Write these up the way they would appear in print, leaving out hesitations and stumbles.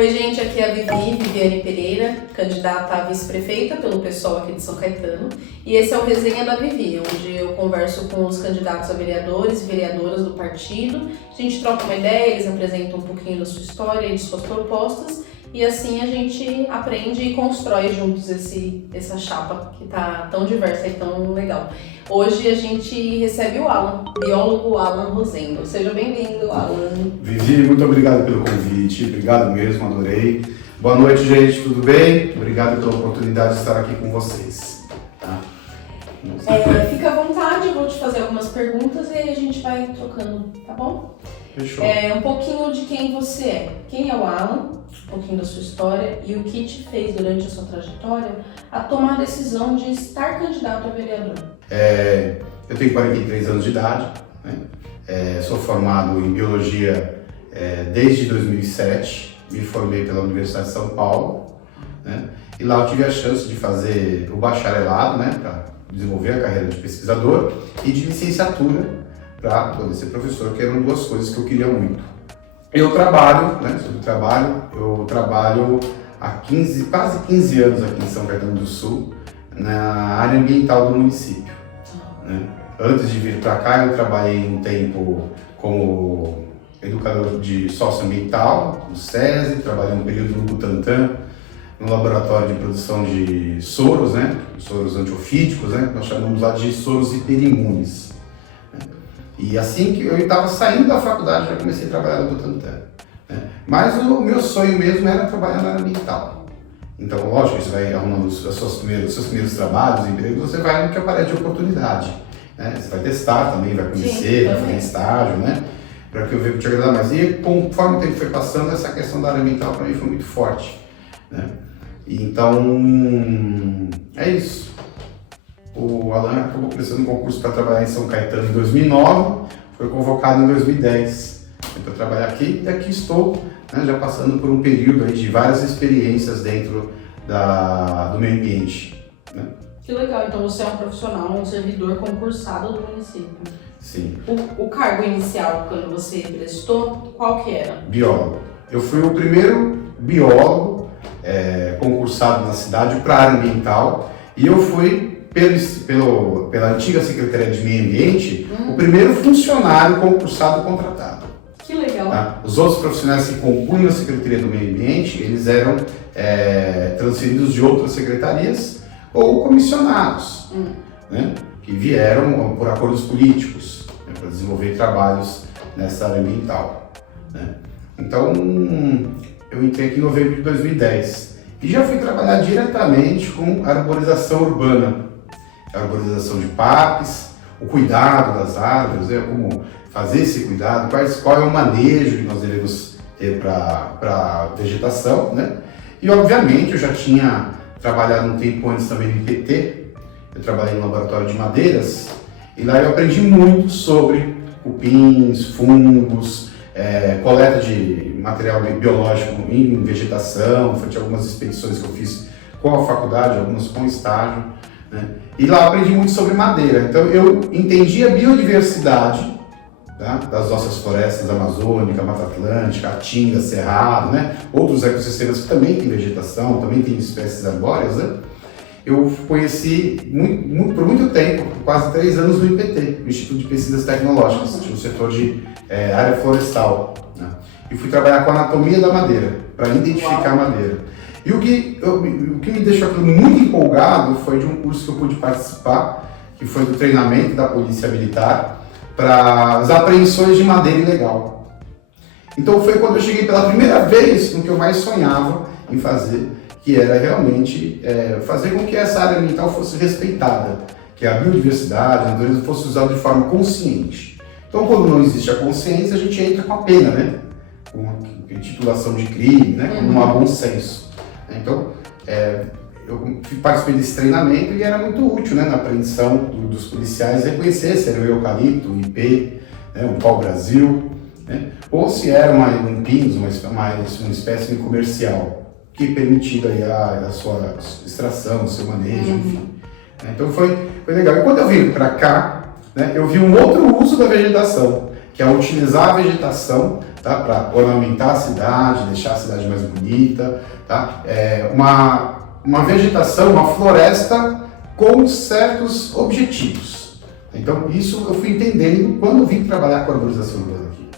Oi gente, aqui é a Viviane Pereira, candidata a vice-prefeita pelo PSOL aqui de São Caetano. E esse é o Resenha da Vivi, onde eu converso com os candidatos a vereadores e vereadoras do partido. A gente troca uma ideia, eles apresentam um pouquinho da sua história e de suas propostas. E assim a gente aprende e constrói juntos essa chapa que tá tão diversa e tão legal. Hoje a gente recebe o Alan, biólogo Alan Rosendo. Seja bem-vindo, Alan. Vivi, muito obrigado pelo convite, obrigado mesmo, adorei. Boa noite, gente, tudo bem? Obrigado pela oportunidade de estar aqui com vocês. Tá? Fica à vontade, eu vou te fazer algumas perguntas e aí a gente vai trocando, tá bom? Fechou. Um pouquinho de quem você é. Quem é o Alan, um pouquinho da sua história e o que te fez durante a sua trajetória a tomar a decisão de estar candidato a vereador. Eu tenho 43 anos de idade, né? Sou formado em biologia desde 2007, me formei pela Universidade de São Paulo, né? E lá eu tive a chance de fazer o bacharelado, né, para desenvolver a carreira de pesquisador e de licenciatura para poder ser professor, que eram duas coisas que eu queria muito. Eu trabalho, né, eu trabalho há quase 15 anos aqui em São Caetano do Sul, na área ambiental do município. Né? Antes de vir para cá, eu trabalhei um tempo como educador de socioambiental, no SESI, trabalhei um período no Butantan, no laboratório de produção de soros, né? Soros antiofídicos, né? Nós chamamos lá de soros hiperimunes. E assim que eu estava saindo da faculdade, já comecei a trabalhar no Butantan. Né? Mas o meu sonho mesmo era trabalhar na área ambiental. Então, lógico, você vai arrumando os seus primeiros trabalhos, empregos, você vai no que aparece de oportunidade. Né? Você vai testar também, vai conhecer, vai fazer estágio, né? Para que eu veja o que te agradar mais. E conforme o tempo foi passando, essa questão da área ambiental para mim foi muito forte. Né? Então, é isso. O Alan acabou prestando um concurso para trabalhar em São Caetano em 2009, foi convocado em 2010 para trabalhar aqui, e aqui estou, né, já passando por um período aí de várias experiências dentro do meio ambiente. Né? Que legal, então você é um profissional, um servidor concursado do município. Sim. O cargo inicial, quando você prestou, qual que era? Biólogo. Eu fui o primeiro biólogo concursado na cidade para a área ambiental, e eu fui pela antiga Secretaria de Meio Ambiente, o primeiro funcionário concursado contratado. Que legal. Tá? Os outros profissionais que compunham a Secretaria do Meio Ambiente, eles eram transferidos de outras secretarias ou comissionados, né? Que vieram por acordos políticos, né, para desenvolver trabalhos nessa área ambiental. Né? Então, eu entrei aqui em novembro de 2010 e já fui trabalhar diretamente com arborização urbana. Arborização de parques, o cuidado das árvores, como fazer esse cuidado, qual é o manejo que nós devemos ter para a vegetação, né? E obviamente eu já tinha trabalhado um tempo antes também no IPT, eu trabalhei no laboratório de madeiras, e lá eu aprendi muito sobre cupins, fungos, coleta de material biológico em vegetação, foi de algumas expedições que eu fiz com a faculdade, algumas com estágio. Né? E lá eu aprendi muito sobre madeira, então eu entendi a biodiversidade, tá, das nossas florestas amazônicas, Mata Atlântica, Caatinga, Cerrado, né? Outros ecossistemas que também têm vegetação, também têm espécies arbóreas. Né? Eu conheci por muito tempo, quase 3 anos no IPT, no Instituto de Pesquisas Tecnológicas, no setor de área florestal. Né? E fui trabalhar com a anatomia da madeira, para identificar a madeira. E o que me deixou aquilo muito empolgado foi de um curso que eu pude participar, que foi do treinamento da Polícia Militar para as apreensões de madeira ilegal. Então foi quando eu cheguei pela primeira vez no que eu mais sonhava em fazer, que era realmente fazer com que essa área ambiental fosse respeitada, que a biodiversidade, a natureza fosse usada de forma consciente. Então quando não existe a consciência, a gente entra com a pena, né? Com a titulação de crime, né? Com não há bom senso. Então, eu participei desse treinamento e era muito útil, né, na apreensão dos policiais reconhecer se era o eucalipto, o IP, né, o pau-brasil, né, ou se era um pinus, uma espécie comercial, que permitia aí a sua extração, o seu manejo, enfim. Então foi legal. E quando eu vim para cá, né, eu vi um outro uso da vegetação, que é utilizar a vegetação tá? Para ornamentar a cidade, deixar a cidade mais bonita, tá? Uma vegetação, uma floresta com certos objetivos. Então isso eu fui entendendo quando eu vim trabalhar com a arborização urbana aqui.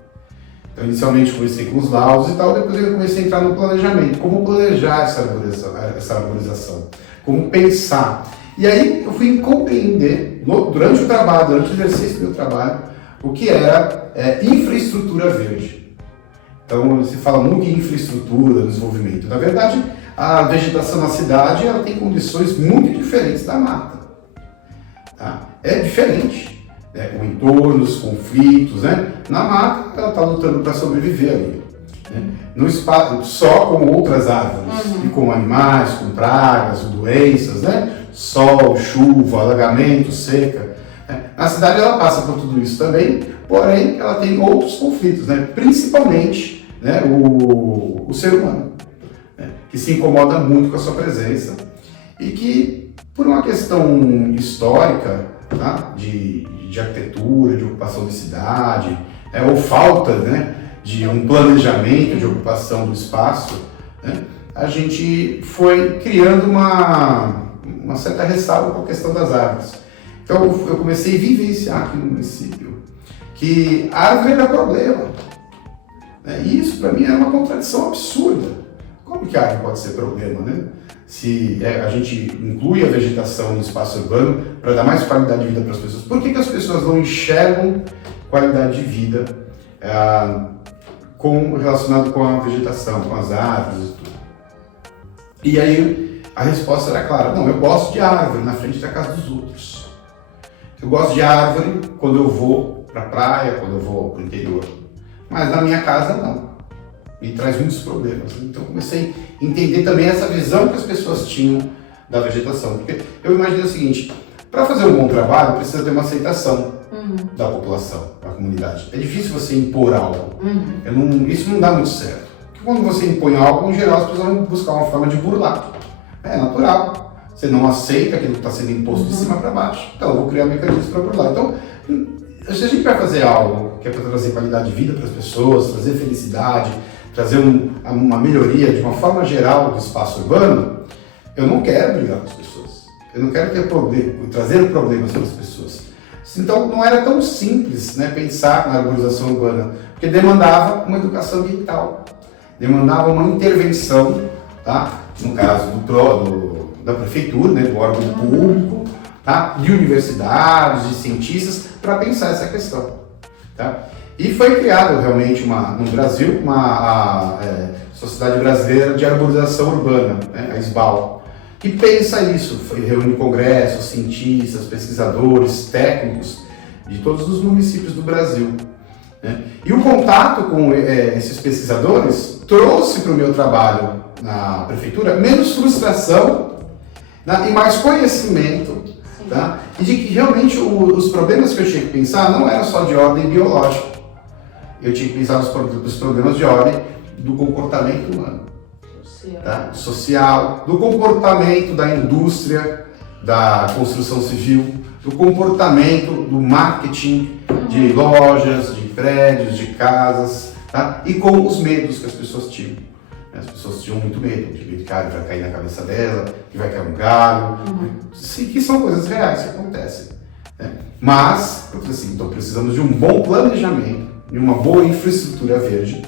Então inicialmente comecei com os laudos e tal, depois eu comecei a entrar no planejamento, como planejar essa arborização, como pensar. E aí eu fui compreender, durante o trabalho, durante o exercício do meu trabalho, o que era infraestrutura verde. Então se fala muito em infraestrutura, desenvolvimento. Na verdade, a vegetação na cidade ela tem condições muito diferentes da mata. Tá? É diferente, né? O entorno, os conflitos, né? Na mata ela está lutando para sobreviver ali. Né? No espaço, só com outras árvores, e com animais, com pragas, doenças, né? Sol, chuva, alagamento, seca. Né? Na cidade ela passa por tudo isso também, porém ela tem outros conflitos, né? Principalmente, né? o ser humano, né? Que se incomoda muito com a sua presença e que, por uma questão histórica, tá? de arquitetura, de ocupação de cidade, ou falta, né? de um planejamento de ocupação do espaço, né? A gente foi criando uma certa ressalva com a questão das árvores. Então eu comecei a vivenciar aqui no município que a árvore era problema. E isso para mim era uma contradição absurda. Como que a árvore pode ser problema, né? Se a gente inclui a vegetação no espaço urbano para dar mais qualidade de vida para as pessoas, por que as pessoas não enxergam qualidade de vida relacionado com a vegetação, com as árvores e tudo? E aí a resposta era clara: não, eu gosto de árvore na frente da casa dos outros. Eu gosto de árvore quando eu vou para a praia, quando eu vou para o interior. Mas na minha casa não. Me traz muitos problemas. Então comecei a entender também essa visão que as pessoas tinham da vegetação. Porque eu imagino o seguinte: para fazer um bom trabalho precisa ter uma aceitação da população, da comunidade. É difícil você impor algo. Isso não dá muito certo. Porque quando você impõe algo, em geral as pessoas vão buscar uma forma de burlar. É natural. Você não aceita aquilo que está sendo imposto de cima para baixo. Então eu vou criar mecanismos para burlar. Então, se a gente vai fazer algo que é para trazer qualidade de vida para as pessoas, trazer felicidade, trazer uma melhoria de uma forma geral do espaço urbano, eu não quero brigar com as pessoas. Eu não quero trazer problemas para as pessoas. Então não era tão simples, né, pensar na arborização urbana, porque demandava uma educação ambiental, demandava uma intervenção, tá? No caso da prefeitura, né, do órgão público, tá? De universidades, de cientistas, para pensar essa questão. Tá? E foi criado realmente no Brasil a Sociedade Brasileira de Arborização Urbana, né, a SBAU, que pensa isso, reúne congressos, cientistas, pesquisadores, técnicos de todos os municípios do Brasil. Né? E o contato com esses pesquisadores trouxe para o meu trabalho na prefeitura menos frustração, né, e mais conhecimento. Tá? E de que realmente os problemas que eu tinha que pensar não eram só de ordem biológica. Eu tinha que pensar nos problemas de ordem do comportamento humano, social, do comportamento da indústria, da construção civil, do comportamento do marketing de lojas, de prédios, de casas, tá? E com os medos que as pessoas tinham. As pessoas tinham muito medo de que vai cair na cabeça dela, que vai cair um galho, que são coisas reais que acontecem. Né? Mas, então precisamos de um bom planejamento, de uma boa infraestrutura verde.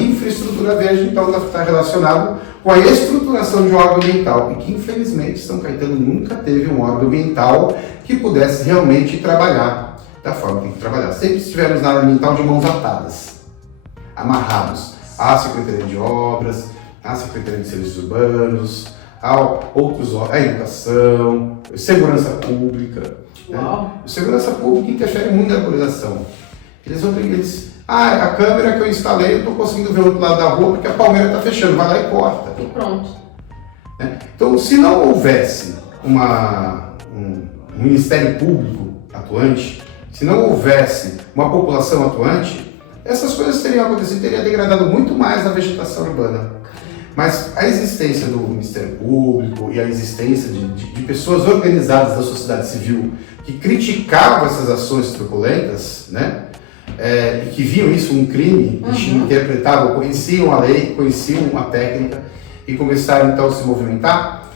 Infraestrutura verde, então, está relacionado com a estruturação de um órgão ambiental, e que, infelizmente, São Caetano nunca teve um órgão ambiental que pudesse realmente trabalhar da forma que tem que trabalhar. Sempre estivemos na área ambiental de mãos atadas, amarrados à Secretaria de Obras, à Secretaria de Serviços Urbanos, a educação, segurança pública. Né? Segurança pública interfere muito na arborização. A câmera que eu instalei, eu estou conseguindo ver o outro lado da rua porque a palmeira está fechando, vai lá e corta. E pronto. Né? Então, se não houvesse um Ministério Público atuante, se não houvesse uma população atuante, essas coisas teriam acontecido, teria degradado muito mais a vegetação urbana. Mas a existência do Ministério Público e a existência de pessoas organizadas da sociedade civil que criticavam essas ações truculentas, né, e que viam isso um crime, interpretavam, conheciam a lei, conheciam a técnica e começaram então a se movimentar,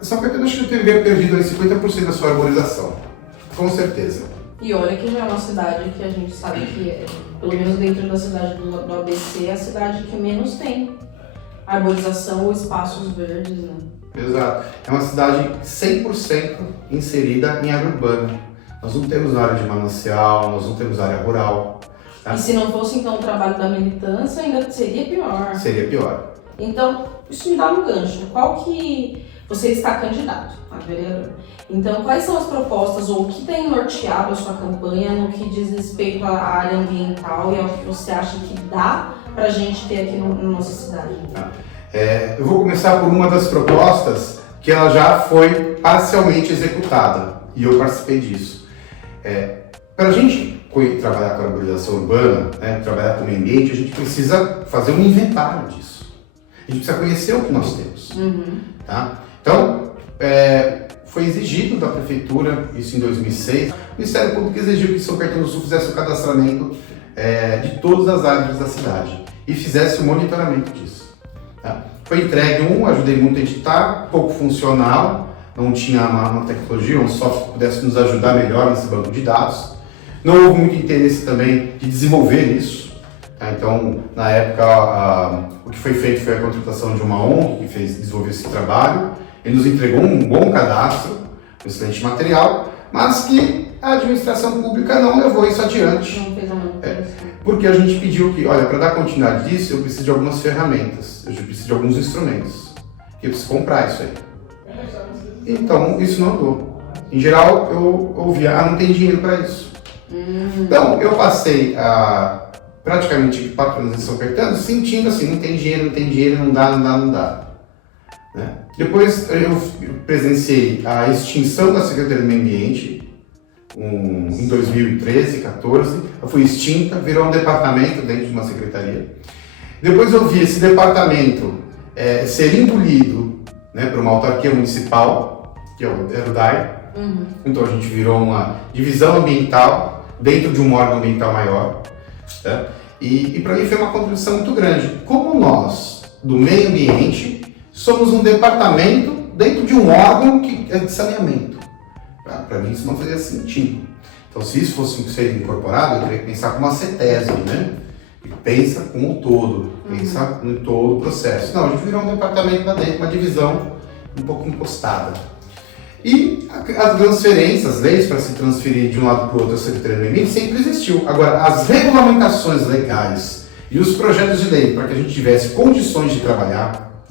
São Caetano acho que teria perdido aí 50% da sua arborização, com certeza. E olha que já é uma cidade que a gente sabe que é, pelo menos dentro da cidade do ABC, é a cidade que menos tem arborização ou espaços verdes, né? Exato. É uma cidade 100% inserida em área urbana. Nós não temos área de manancial, nós não temos área rural. Tá? E se não fosse então o trabalho da militância, ainda seria pior. Seria pior. Então, isso me dá um gancho. Qual que... Você está candidato a vereador. Então, quais são as propostas ou o que tem norteado a sua campanha no que diz respeito à área ambiental e ao que você acha que dá para a gente ter aqui na nossa cidade? Eu vou começar por uma das propostas que ela já foi parcialmente executada e eu participei disso. Para a gente trabalhar com a arborização urbana, né, trabalhar com o meio ambiente, a gente precisa fazer um inventário disso. A gente precisa conhecer o que nós temos. Tá? Então, foi exigido da Prefeitura, isso em 2006, o Ministério Público exigiu que São Caetano do Sul fizesse o cadastramento de todas as árvores da cidade e fizesse o monitoramento disso. Tá? Foi entregue ajudei muito a editar, pouco funcional, não tinha uma tecnologia, um software que pudesse nos ajudar melhor nesse banco de dados. Não houve muito interesse também de desenvolver isso. Tá? Então, na época, o que foi feito foi a contratação de uma ONG que desenvolveu esse trabalho. Ele nos entregou um bom cadastro, um excelente material, mas que a administração pública não levou isso adiante. Não fez a manutenção. Porque a gente pediu que, olha, para dar continuidade disso, eu preciso de algumas ferramentas, eu preciso de alguns instrumentos, eu preciso comprar isso aí. Então, isso não andou. Em geral, eu ouvia, não tem dinheiro para isso. Então, eu passei praticamente 4 anos em São Caetano sentindo assim, não tem dinheiro, não dá. Né? Depois eu presenciei a extinção da Secretaria do Meio Ambiente em 2013, 14. Ela foi extinta, virou um departamento dentro de uma secretaria. Depois eu vi esse departamento ser engolido, né, por uma autarquia municipal, que é o DAI. Então a gente virou uma divisão ambiental dentro de um órgão ambiental maior. Tá? E para mim foi uma contribuição muito grande. Como nós, do meio ambiente, somos um departamento dentro de um órgão que é de saneamento. Para mim isso não fazia sentido. Então se isso fosse ser incorporado, eu teria que pensar como uma CETESB, né? Que pensa como um todo, pensa em todo o processo. Não, a gente virou um departamento lá dentro, uma divisão um pouco encostada. E as transferências, as leis para se transferir de um lado para o outro a Secretaria do Meio Ambiente sempre existiu. Agora, as regulamentações legais e os projetos de lei para que a gente tivesse condições de trabalhar,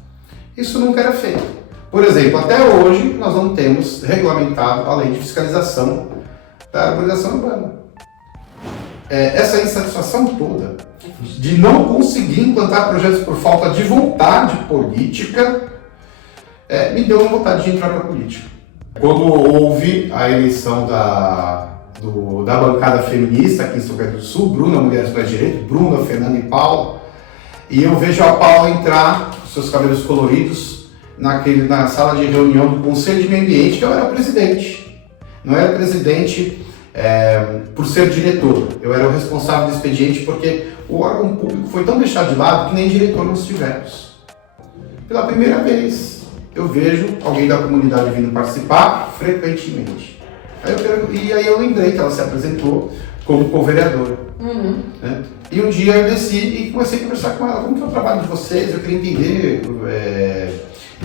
isso nunca era feito. Por exemplo, até hoje nós não temos regulamentado a lei de fiscalização da arborização urbana. Essa insatisfação toda de não conseguir implantar projetos por falta de vontade política me deu uma vontade de entrar para a política. Quando houve a eleição da bancada feminista aqui em São Caetano do Sul, Bruna, Mulheres para Direito, Bruna, Fernanda e Paula, e eu vejo a Paula entrar, com seus cabelos coloridos, na sala de reunião do Conselho de Meio Ambiente, que eu era presidente. Não era presidente por ser diretor, eu era o responsável do expediente porque o órgão público foi tão deixado de lado que nem diretor nós tivemos. Pela primeira vez, eu vejo alguém da comunidade vindo participar frequentemente. E aí eu lembrei que ela se apresentou como co-vereadora. Né? E um dia eu desci e comecei a conversar com ela. Como que é o trabalho de vocês? Eu queria entender.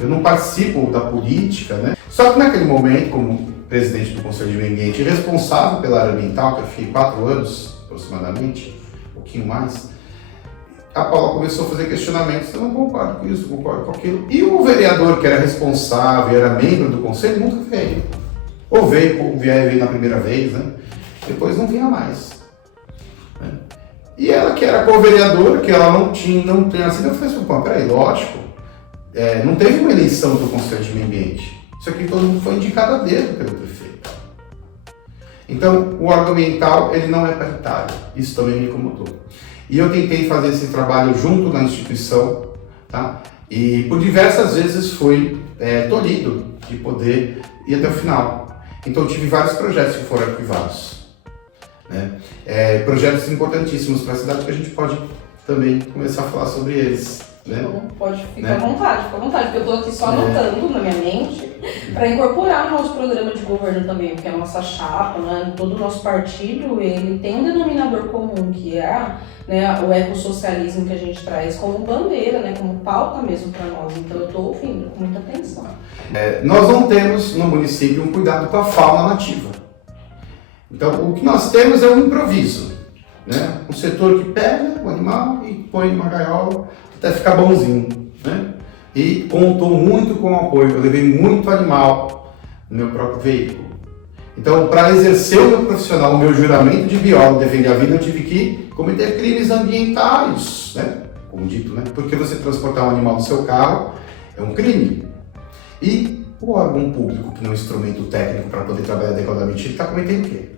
Eu não participo da política, né? Só que naquele momento, como presidente do Conselho de Meio Ambiente, responsável pela área ambiental, que eu fiquei 4 anos aproximadamente, um pouquinho mais, a Paula começou a fazer questionamentos. Eu não concordo com isso, concordo com aquilo. E o vereador que era responsável, era membro do conselho, nunca veio. Ou veio na primeira vez, né? Depois não vinha mais. Né? E ela que era co-vereadora, que ela não tinha assim, eu falei assim, pô, peraí, lógico, não teve uma eleição do Conselho de Meio Ambiente. Isso aqui todo mundo foi indicado a dedo pelo prefeito. Então, o órgão ambiental, ele não é paritário. Isso também me incomodou. E eu tentei fazer esse trabalho junto na instituição, tá? E por diversas vezes fui tolhido de poder ir até o final. Então, eu tive vários projetos que foram arquivados. né? Projetos importantíssimos para a cidade que a gente pode também começar a falar sobre eles. Né? Então, pode ficar à vontade, porque eu estou aqui só anotando na minha mente para incorporar no nosso programa de governo também, porque a nossa chapa, né, todo o nosso partido, ele tem um denominador comum, que é o ecossocialismo que a gente traz como bandeira, né, como pauta mesmo para nós. Então eu estou ouvindo com muita atenção. Nós não temos no município um cuidado com a fauna nativa. Então o que nós temos é um improviso, né? Um setor que pega o animal e põe numa gaiola até ficar bonzinho, né? E contou muito com o apoio, eu levei muito animal no meu próprio veículo. Então, para exercer o meu profissional, o meu juramento de biólogo, defender a vida, eu tive que cometer crimes ambientais, né? Como dito, né? Porque você transportar um animal no seu carro é um crime. E o órgão público, que não é um instrumento técnico para poder trabalhar adequadamente, ele está cometendo o quê?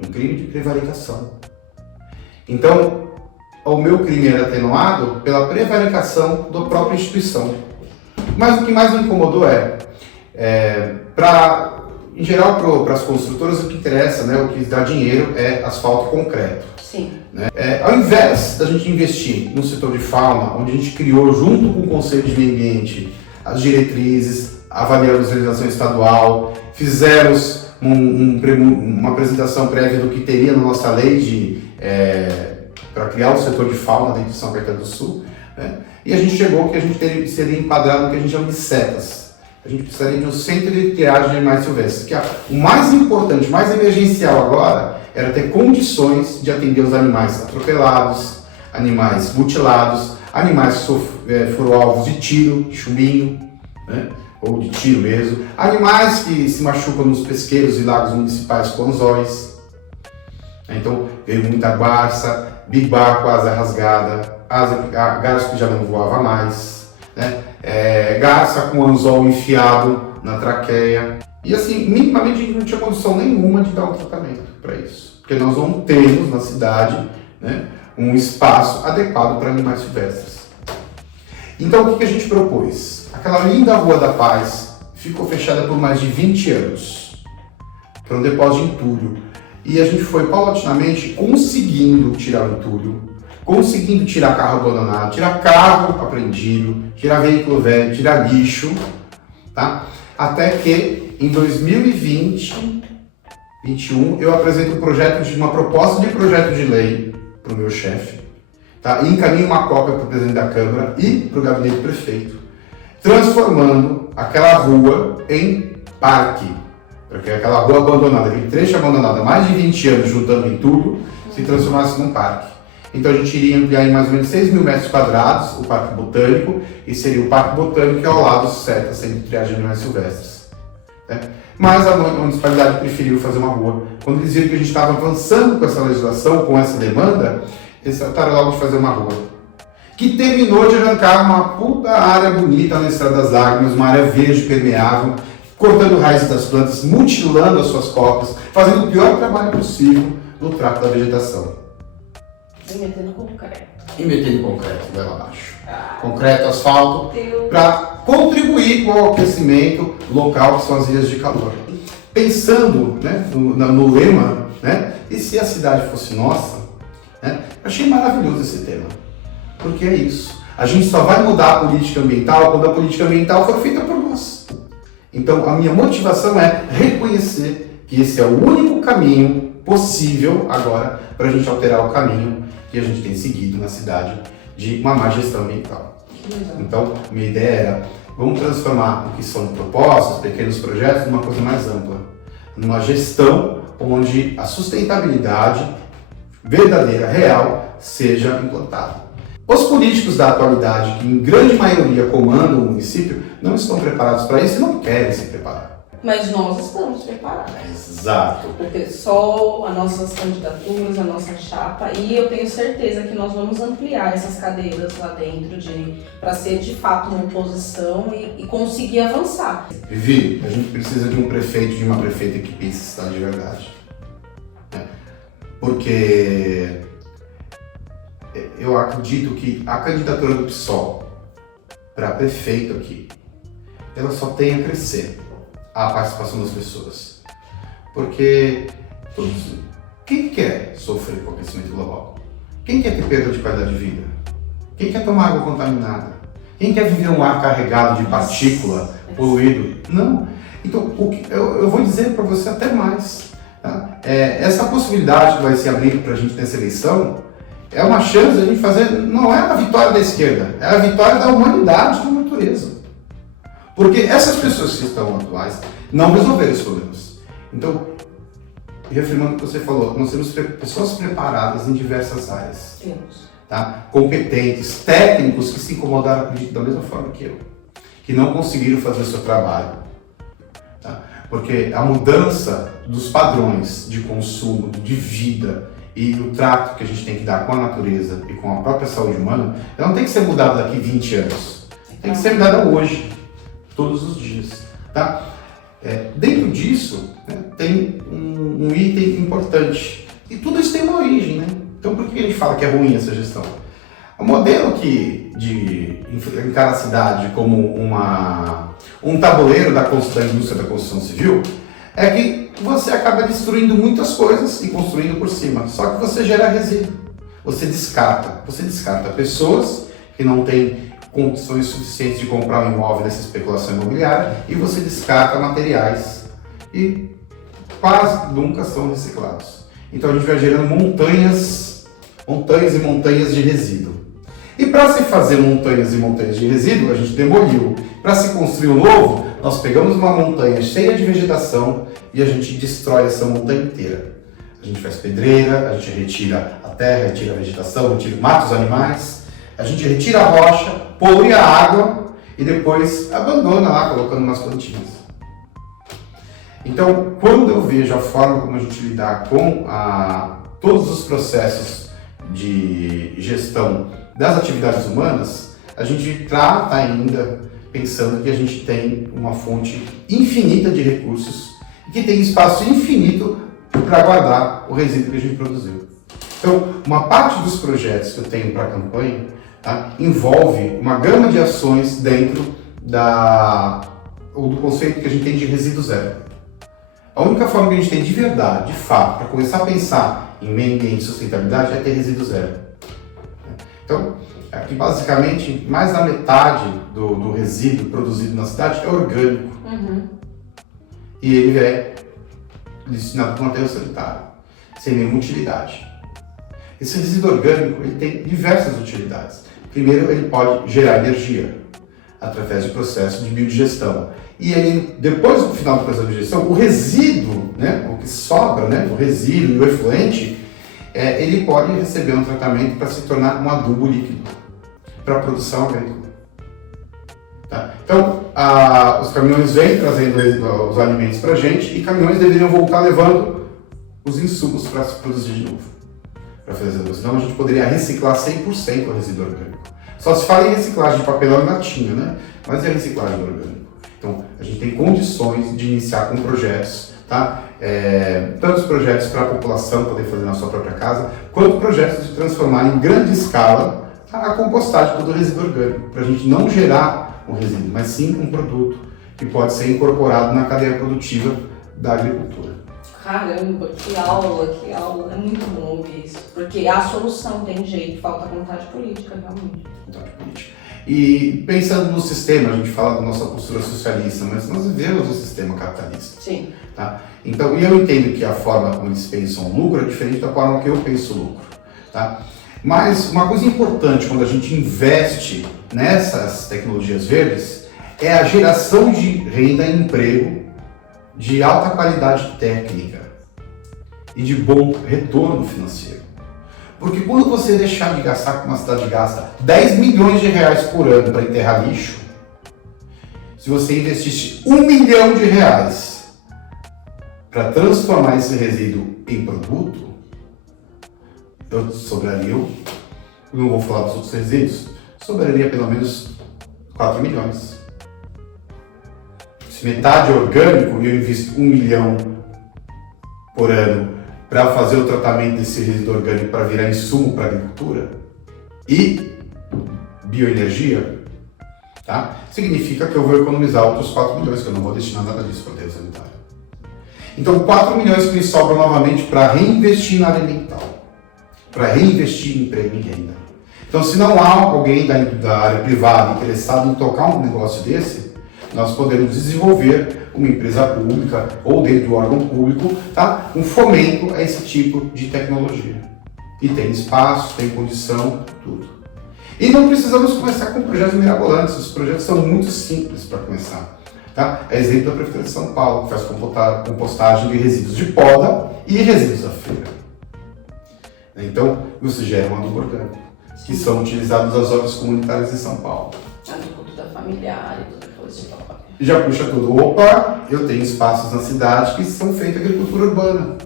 Um crime de prevaricação. Então, o meu crime era atenuado pela prevaricação da própria instituição. Mas o que mais me incomodou em geral, para as construtoras, o que interessa, né, o que dá dinheiro é asfalto e concreto. Sim. Né? Ao invés da gente investir no setor de fauna, onde a gente criou, junto com o Conselho de Meio Ambiente, as diretrizes, avaliamos a legislação estadual, fizemos uma apresentação prévia do que teria na nossa lei para criar o setor de fauna dentro de São Caetano do Sul, né? E a gente chegou que a gente seria enquadrado no que a gente chama de setas. A gente precisaria de um centro de triagem de animais silvestres, que o mais importante, o mais emergencial agora, era ter condições de atender os animais atropelados, animais mutilados, animais que foram alvos de tiro, de chumbinho, né? Ou de tiro mesmo, animais que se machucam nos pesqueiros e lagos municipais com anzóis. Então veio muita garça, bibar com a asa rasgada, garça que já não voava mais, né? Garça com anzol enfiado na traqueia. E assim, minimamente a gente não tinha condição nenhuma de dar um tratamento para isso, porque nós não temos na cidade, né, um espaço adequado para animais silvestres. Então o que a gente propôs? Aquela linda Rua da Paz ficou fechada por mais de 20 anos para um depósito de entulho. E a gente foi paulatinamente conseguindo tirar o entulho, conseguindo tirar carro abandonado, tirar carro apreendido, tirar veículo velho, tirar lixo, tá? Até que em 2020, 2021, eu apresento uma proposta de projeto de lei para o meu chefe, tá? E encaminho uma cópia para o presidente da Câmara e para o gabinete do prefeito, transformando aquela rua em parque. Porque aquela rua abandonada, aquele trecho abandonado há mais de 20 anos juntando entulho, se transformasse num parque. Então a gente iria ampliar em mais ou menos 6 mil metros quadrados o Parque Botânico, e seria o Parque Botânico que ao lado seta centro de triagem de animais silvestres. Né? Mas a municipalidade preferiu fazer uma rua. Quando eles viram que a gente estava avançando com essa legislação, com essa demanda, eles trataram logo de fazer uma rua. Que terminou de arrancar uma puta área bonita na Estrada das Lágrimas, uma área verde permeável, cortando raízes das plantas, mutilando as suas copas, fazendo o pior trabalho possível no trato da vegetação. E metendo concreto. E metendo concreto, vai lá abaixo. Concreto, asfalto, para contribuir com o aquecimento local, que são as ilhas de calor. Pensando, né, no lema, né, e se a cidade fosse nossa, né, eu achei maravilhoso esse tema. Porque é isso. A gente só vai mudar a política ambiental quando a política ambiental for feita por nós. Então, a minha motivação é reconhecer que esse é o único caminho possível agora para a gente alterar o caminho que a gente tem seguido na cidade de uma má gestão ambiental. Então, minha ideia era, vamos transformar o que são propostas, pequenos projetos, numa coisa mais ampla. Numa gestão onde a sustentabilidade verdadeira, real, seja implantada. Os políticos da atualidade, que em grande maioria comandam o município, não estão preparados para isso e não querem se preparar. Mas nós estamos preparados. Exato. Porque só as nossas candidaturas, a nossa chapa, e eu tenho certeza que nós vamos ampliar essas cadeiras lá dentro para ser de fato uma oposição e conseguir avançar. Vivi, a gente precisa de um prefeito e de uma prefeita que pense cidade de verdade. Porque eu acredito que a candidatura do PSOL para prefeito aqui, ela só tem a crescer a participação das pessoas. Porque Quem quer sofrer com o aquecimento global? Quem quer ter perda de qualidade de vida? Quem quer tomar água contaminada? Quem quer viver um ar carregado de partícula, poluído? Não. Então, eu vou dizer para você até mais. Tá? Essa possibilidade que vai se abrir para a gente nessa eleição é uma chance de a gente fazer, não é a vitória da esquerda, é a vitória da humanidade, da natureza. Porque essas pessoas que estão atuais não resolveram os problemas. Então, reafirmando o que você falou, nós temos pessoas preparadas em diversas áreas. Temos. Tá? Competentes, técnicos que se incomodaram com isso da mesma forma que eu, que não conseguiram fazer o seu trabalho. Tá? Porque a mudança dos padrões de consumo, de vida e o trato que a gente tem que dar com a natureza e com a própria saúde humana, ela não tem que ser mudada daqui 20 anos. Tem que ser mudada hoje, todos os dias. Tá? Dentro disso, né, tem um item importante. E tudo isso tem uma origem, né? Então por que a gente fala que é ruim essa gestão? O modelo de encarar a cidade como um tabuleiro da indústria da construção civil é que você acaba destruindo muitas coisas e construindo por cima. Só que você gera resíduo. Você descarta pessoas que não têm condições suficientes de comprar um imóvel nessa especulação imobiliária e você descarta materiais e quase nunca são reciclados. Então a gente vai gerando montanhas e montanhas de resíduo. E para se fazer montanhas e montanhas de resíduo, a gente demoliu. Para se construir um novo, nós pegamos uma montanha cheia de vegetação e a gente destrói essa montanha inteira. A gente faz pedreira, a gente retira a terra, retira a vegetação, mata os animais, a gente retira a rocha, polui a água e depois abandona lá, colocando umas plantinhas. Então, quando eu vejo a forma como a gente lidar com todos os processos de gestão das atividades humanas, a gente está ainda pensando que a gente tem uma fonte infinita de recursos e que tem espaço infinito para guardar o resíduo que a gente produziu. Então, uma parte dos projetos que eu tenho para a campanha, tá, envolve uma gama de ações dentro do conceito que a gente tem de resíduo zero. A única forma que a gente tem de verdade, de fato, para começar a pensar em meio ambiente e sustentabilidade é ter resíduo zero. Então, aqui basicamente, mais da metade do resíduo produzido na cidade é orgânico. Uhum. E ele é destinado para um aterro sanitário, sem nenhuma utilidade. Esse resíduo orgânico ele tem diversas utilidades. Primeiro, ele pode gerar energia através de processo de biodigestão. E aí, depois do final do processo de digestão, o resíduo, né, o que sobra, né, o resíduo e o efluente, ele pode receber um tratamento para se tornar um adubo líquido para a produção agrícola. Tá? Então, os caminhões vêm trazendo os alimentos para a gente e caminhões deveriam voltar levando os insumos para se produzir de novo, para fazer resíduo. Senão a gente poderia reciclar 100% o resíduo orgânico. Só se fala em reciclagem de papelão e latinha, né? Mas é reciclagem do orgânico. Então, a gente tem condições de iniciar com projetos, tá? Tantos projetos para a população poder fazer na sua própria casa, quanto projetos de transformar em grande escala a compostagem de todo o resíduo orgânico, para a gente não gerar um resíduo, mas sim um produto que pode ser incorporado na cadeia produtiva da agricultura. Caramba, que aula, é muito bom ouvir isso, porque a solução tem jeito, falta vontade política, realmente. Vontade política. E pensando no sistema, a gente fala da nossa postura socialista, mas nós vivemos um sistema capitalista. Sim. Tá? Então, e eu entendo que a forma como eles pensam lucro é diferente da forma que eu penso lucro. Tá? Mas uma coisa importante quando a gente investe nessas tecnologias verdes é a geração de renda e emprego de alta qualidade técnica e de bom retorno financeiro. Porque quando você deixar de gastar, como a cidade gasta, 10 milhões de reais por ano para enterrar lixo, se você investisse 1 milhão de reais para transformar esse resíduo em produto, não vou falar dos outros resíduos, sobraria pelo menos 4 milhões. Se metade é orgânico e eu invisto 1 milhão por ano para fazer o tratamento desse resíduo orgânico para virar insumo para a agricultura e bioenergia, tá? Significa que eu vou economizar outros 4 milhões, que eu não vou destinar nada disso para o aterro sanitário. Então 4 milhões que me sobram novamente para reinvestir na área ambiental, para reinvestir em emprego e renda. Então se não há alguém da área privada interessado em tocar um negócio desse, nós podemos desenvolver uma empresa pública ou dentro do órgão público, tá? Um fomento a esse tipo de tecnologia. E tem espaço, tem condição, tudo. E não precisamos começar com projetos mirabolantes, os projetos são muito simples para começar. Tá? É exemplo da Prefeitura de São Paulo, que faz compostagem de resíduos de poda e resíduos da feira. Então, você gera um adubo orgânico, que são utilizados nas obras comunitárias de São Paulo. Agricultura familiar e tudo aquilo de top. Já puxa tudo. Opa, eu tenho espaços na cidade que são feitos agricultura urbana,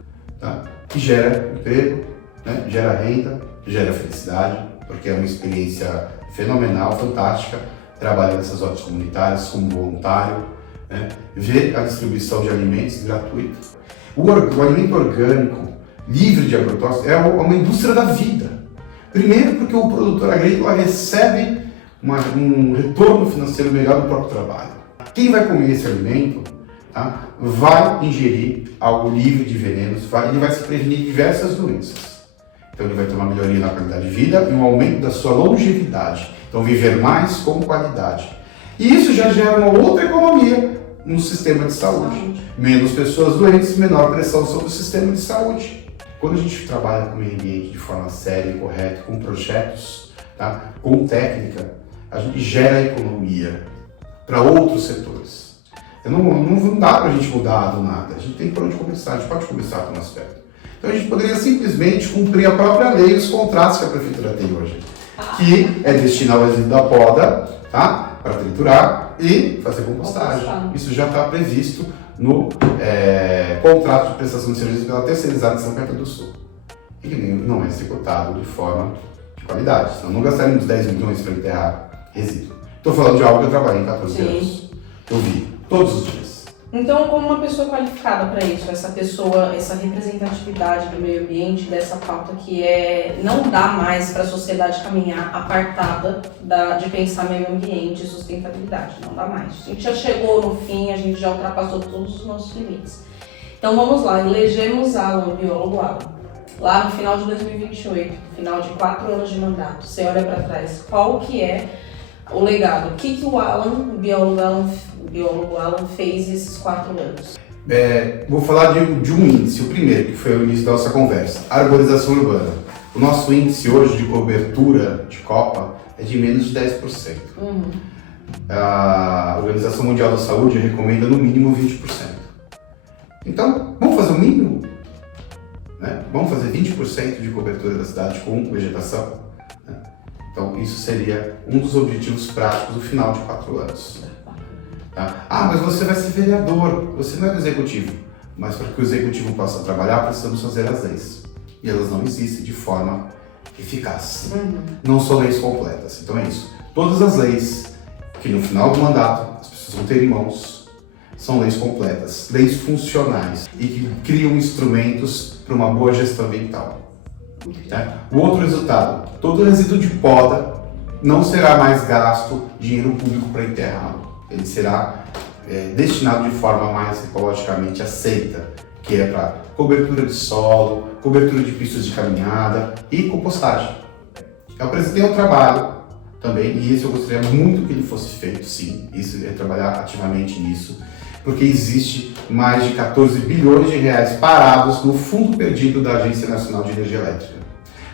tá? Que gera emprego, né? Gera renda, gera felicidade, porque é uma experiência fenomenal, fantástica, trabalhar nessas obras comunitárias como voluntário, né? Ver a distribuição de alimentos gratuita. O alimento orgânico, livre de agrotóxicos, é uma indústria da vida. Primeiro porque o produtor agrícola recebe um retorno financeiro melhor do próprio trabalho. Quem vai comer esse alimento, tá, vai ingerir algo livre de venenos, ele vai se prevenir de diversas doenças. Então ele vai ter uma melhoria na qualidade de vida e um aumento da sua longevidade. Então viver mais com qualidade. E isso já gera uma outra economia no sistema de saúde. Menos pessoas doentes, menor pressão sobre o sistema de saúde. Quando a gente trabalha com o meio ambiente de forma séria e correta, com projetos, tá, com técnica, a gente gera economia para outros setores. Não dá para a gente mudar do nada, a gente tem por onde começar, a gente pode começar por um aspecto. Então a gente poderia simplesmente cumprir a própria lei e os contratos que a Prefeitura tem hoje, que é destinar o resíduo da poda, tá, para triturar e fazer compostagem. Isso já está previsto no contrato de prestação de serviços pela terceirizada de São Caetano do Sul, e que não é executado de forma de qualidade, senão não gastaríamos 10 milhões para enterrar resíduo. Estou falando de algo que eu trabalhei em 14 anos. Eu vi todos os dias. Então, como uma pessoa qualificada para isso, essa representatividade do meio ambiente, dessa pauta que não dá mais para a sociedade caminhar apartada de pensar meio ambiente e sustentabilidade, não dá mais. A gente já chegou no fim, a gente já ultrapassou todos os nossos limites. Então vamos lá, elegemos Alan, o biólogo Alan. Lá no final de 2028, no final de 4 anos de mandato, você olha para trás, qual que é o legado? O que o Alan, o biólogo Alan fez esses 4 anos? Vou falar de um índice, o primeiro, que foi o início da nossa conversa, arborização urbana. O nosso índice hoje de cobertura de copa é de menos de 10%. A Organização Mundial da Saúde recomenda no mínimo 20%. Então, vamos fazer o mínimo? Né? Vamos fazer 20% de cobertura da cidade com vegetação? Né? Então, isso seria um dos objetivos práticos do final de 4 anos. Tá? Ah, mas você vai ser vereador, você não é do executivo. Mas para que o executivo possa trabalhar, precisamos fazer as leis. E elas não existem de forma eficaz. Não são leis completas. Então é isso. Todas as leis que no final do mandato as pessoas vão ter em mãos são leis completas, leis funcionais e que criam instrumentos para uma boa gestão ambiental. Tá? O outro resultado, todo resíduo de poda não será mais gasto dinheiro público para enterrá-lo. Ele será destinado de forma mais ecologicamente aceita, que é para cobertura de solo, cobertura de pistas de caminhada e compostagem. Eu apresentei um trabalho também, e esse eu gostaria muito que ele fosse feito, sim, isso é trabalhar ativamente nisso, porque existe mais de 14 bilhões de reais parados no fundo perdido da Agência Nacional de Energia Elétrica,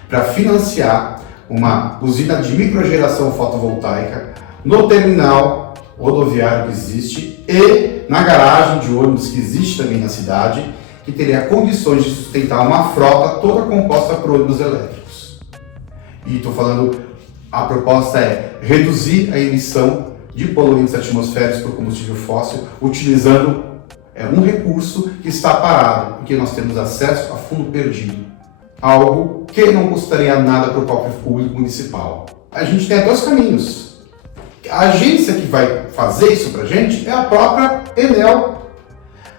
para financiar uma usina de microgeração fotovoltaica no terminal rodoviário que existe e na garagem de ônibus que existe também na cidade, que teria condições de sustentar uma frota toda composta por ônibus elétricos. E estou falando, a proposta é reduzir a emissão de poluentes atmosféricos por combustível fóssil, utilizando um recurso que está parado e que nós temos acesso a fundo perdido. Algo que não custaria nada para o próprio público municipal. A gente tem 2 caminhos. A agência que vai fazer isso para a gente é a própria Enel.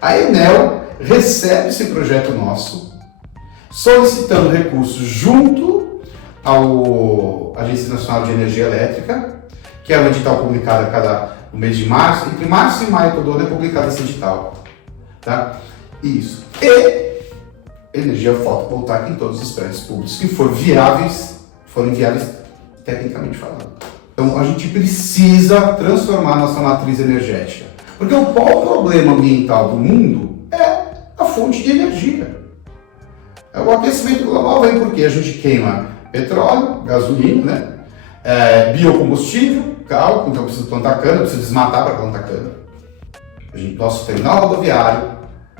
A Enel recebe esse projeto nosso, solicitando recursos junto à Agência Nacional de Energia Elétrica, que é um edital publicado no mês de março. Entre março e maio todo ano é publicado esse edital. Tá? Isso. E energia fotovoltaica em todos os prédios públicos que forem viáveis tecnicamente falando. Então a gente precisa transformar nossa matriz energética. Porque o qual problema ambiental do mundo é a fonte de energia. O aquecimento global vem porque a gente queima petróleo, gasolina, né? Biocombustível, álcool, então precisa plantar cana, precisa desmatar para plantar cana. Nosso terminal rodoviário,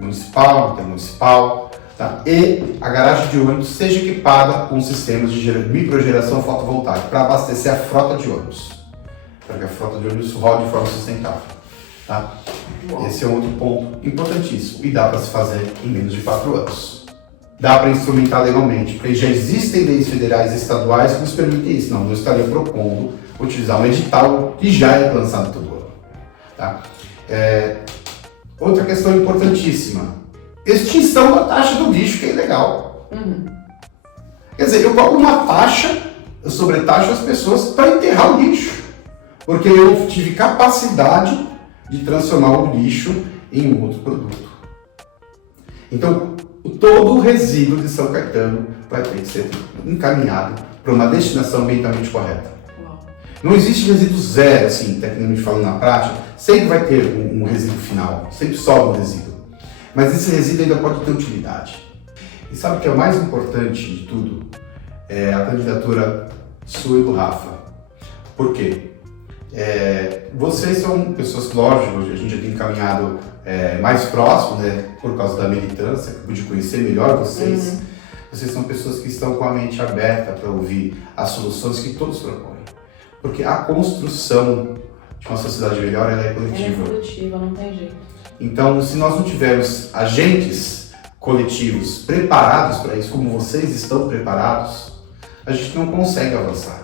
municipal, intermunicipal, tá? E a garagem de ônibus seja equipada com sistemas de microgeração fotovoltaica para abastecer a frota de ônibus, para que a frota de ônibus rode de forma sustentável. Tá? Esse é um outro ponto importantíssimo e dá para se fazer em menos de 4 anos. Dá para instrumentar legalmente, porque já existem leis federais e estaduais que nos permitem isso. Não, eu estaria propondo utilizar um edital que já é lançado todo ano. Tá? Outra questão importantíssima, extinção da taxa do lixo, que é ilegal. Quer dizer, eu cobro uma taxa, eu sobretaxo as pessoas para enterrar o lixo, porque eu tive capacidade de transformar o lixo em um outro produto. Então, todo o resíduo de São Caetano vai ter que ser encaminhado para uma destinação ambientalmente correta. Não existe resíduo zero, assim, tecnicamente falando na prática, sempre vai ter um resíduo final, sempre sobra um resíduo. Mas esse resíduo ainda pode ter utilidade. E sabe o que é o mais importante de tudo? É a candidatura sua e do Rafa. Por quê? Vocês são pessoas que, lógico, a gente já tem caminhado mais próximo, né, por causa da militância, que eu pude conhecer melhor vocês. Vocês são pessoas que estão com a mente aberta para ouvir as soluções que todos propõem. Porque a construção de uma sociedade melhor, ela é coletiva. É coletiva, não tem jeito. Então, se nós não tivermos agentes coletivos preparados para isso, como vocês estão preparados, a gente não consegue avançar.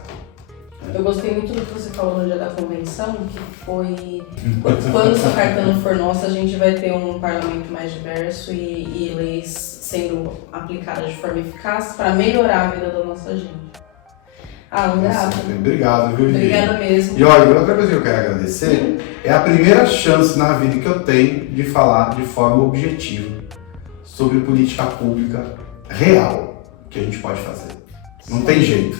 Eu gostei muito do que você falou no dia da convenção, que foi quando São Caetano for nosso, a gente vai ter um parlamento mais diverso e leis sendo aplicadas de forma eficaz para melhorar a vida da nossa gente. Grato. Obrigado, viu, Vivi? Obrigada mesmo. E olha, outra coisa que eu quero agradecer é a primeira chance na vida que eu tenho de falar de forma objetiva sobre política pública real que a gente pode fazer. Não tem jeito.